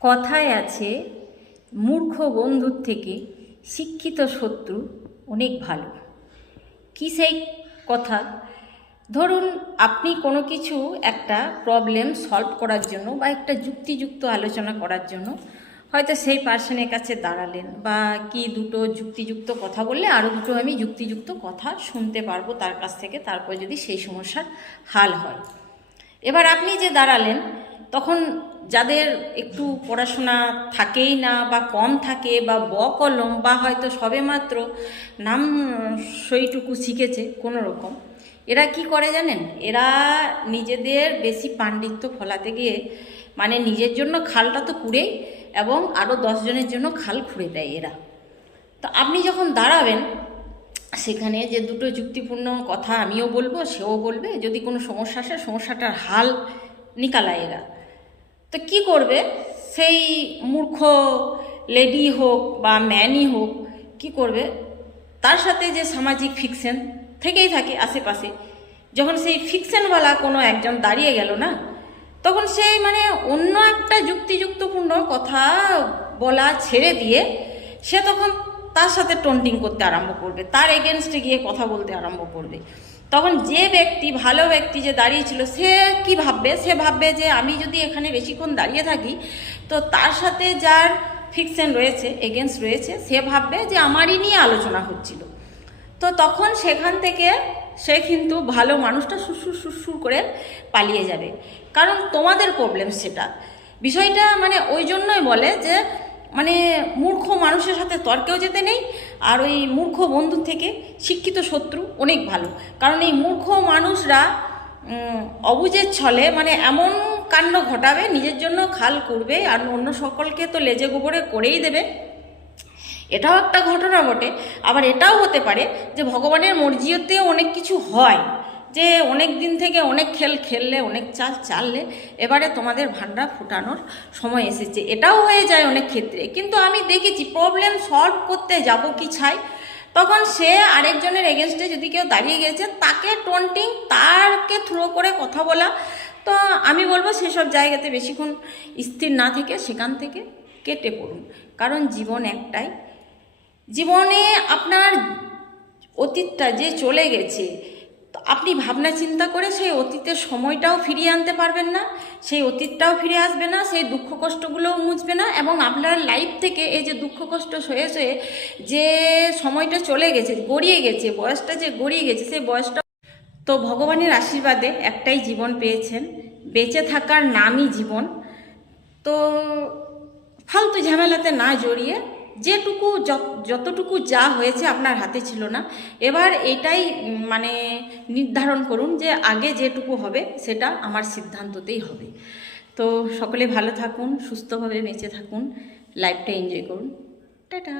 কথায় আছে, মূর্খ বন্ধুর থেকে শিক্ষিত শত্রু অনেক ভালো। কি সেই কথা? ধরুন আপনি কোনো কিছু একটা প্রবলেম সলভ করার জন্য বা একটা যুক্তিযুক্ত আলোচনা করার জন্য হয়তো সেই পার্সনের কাছে দাঁড়ালেন, বা কি দুটো যুক্তিযুক্ত কথা বললে আরও দুটো আমি যুক্তিযুক্ত কথা শুনতে পারবো তার কাছ থেকে, তারপর যদি সেই সমস্যার হাল হয়। এবার আপনি যে দাঁড়ালেন, তখন যাদের একটু পড়াশোনা থাকেই না বা কম থাকে বা কলম বা হয়তো সবেমাত্র নাম সেইটুকু শিখেছে কোনো রকম, এরা কি করে জানেন? এরা নিজেদের বেশি পাণ্ডিত্য ফলাতে গিয়ে মানে নিজের জন্য খালটা তো কুড়েই, এবং আরও 10 জনের জন্য খাল খুঁড়ে দেয় এরা। তো আপনি যখন দাঁড়াবেন সেখানে, যে দুটো যুক্তিপূর্ণ কথা আমিও বলবো, সেও বলবে, যদি কোনো সমস্যা আসে সমস্যাটার হাল নিকালায় এরা, তো কি করবে? সেই মূর্খ লেডি হোক বা ম্যানই হোক, কি করবে? তার সাথে যে সামাজিক ফিকশন থেকেই থাকে আশেপাশে, যখন সেই ফিকশনওয়ালা কোনো একজন দাঁড়িয়ে গেল না, তখন সেই মানে অন্য একটা যুক্তিযুক্তপূর্ণ কথা বলা ছেড়ে দিয়ে সে তখন তার সাথে টন্টিং করতে আরম্ভ করবে, তার এগেনস্টে গিয়ে কথা বলতে আরম্ভ করবে। তখন যে ব্যক্তি, ভালো ব্যক্তি যে দাঁড়িয়েছিল, সে কি ভাববে? সে ভাববে যে আমি যদি এখানে বেশিক্ষণ দাঁড়িয়ে থাকি, তো তার সাথে যার ফিকশন রয়েছে, এগেনস্ট রয়েছে, সে ভাববে যে আমারই নিয়ে আলোচনা হচ্ছিল। তো তখন সেখান থেকে সে কিন্তু ভালো মানুষটা সুর করে পালিয়ে যাবে, কারণ তোমাদের প্রবলেম সেটা। বিষয়টা মানে ওই জন্যই বলে যে মানে মূর্খ মানুষের সাথে তর্কেও যেতে নেই, আর ওই মূর্খ বন্ধুর থেকে শিক্ষিত শত্রু অনেক ভালো। কারণ এই মূর্খ মানুষরা অবুঝের ছলে মানে এমন কাণ্ড ঘটাবে, নিজের জন্য খাল করবে আর অন্য সকলকে তো লেজে গোবরে করেই দেবে। এটাও একটা ঘটনা বটে। আবার এটাও হতে পারে যে ভগবানের মর্জিতেও অনেক কিছু হয়, যে অনেক দিন থেকে অনেক খেললে, অনেক চাললে এবারে তোমাদের ভান্ডা ফুটানোর সময় এসেছে, এটাও হয়ে যায় অনেক ক্ষেত্রে। কিন্তু আমি দেখেছি প্রবলেম সলভ করতে যাব কি ছাই, তখন সে আরেকজনের এগেনস্টে যদি কেউ দাঁড়িয়ে গেছে, তাকে টন্টিং, তারকে থ্রো করে কথা বলা। তো আমি বলবো সেসব জায়গাতে বেশিক্ষণ স্থির না থেকে সেখান থেকে কেটে পড়ুন, কারণ জীবন একটাই। জীবনে আপনার অতীতটা যে চলে গেছে, আপনি ভাবনা চিন্তা করে সেই অতীতের সময়টাও ফিরিয়ে আনতে পারবেন না, সেই অতীতটাও ফিরে আসবে না, সেই দুঃখ কষ্টগুলোও মুছবে না, এবং আপনার লাইফ থেকে এই যে দুঃখ কষ্ট সয়ে সয়ে যে সময়টা চলে গেছে, গড়িয়ে গেছে, বয়সটা যে গড়িয়ে গেছে, সেই বয়সটা তো ভগবানের আশীর্বাদে একটাই জীবন পেয়েছেন, বেঁচে থাকার নামই জীবন। তো ফালতু ঝামেলাতে না জড়িয়ে যেটুকু যতটুকু যা হয়েছে আপনার হাতে ছিল না, এবার এটাই মানে নির্ধারণ করুন যে আগে যেটুকু হবে সেটা আমার সিদ্ধান্ততেই হবে। তো সকলে ভালো থাকুন, সুস্থভাবে বেঁচে থাকুন, লাইফটা এনজয় করুন। টাটা।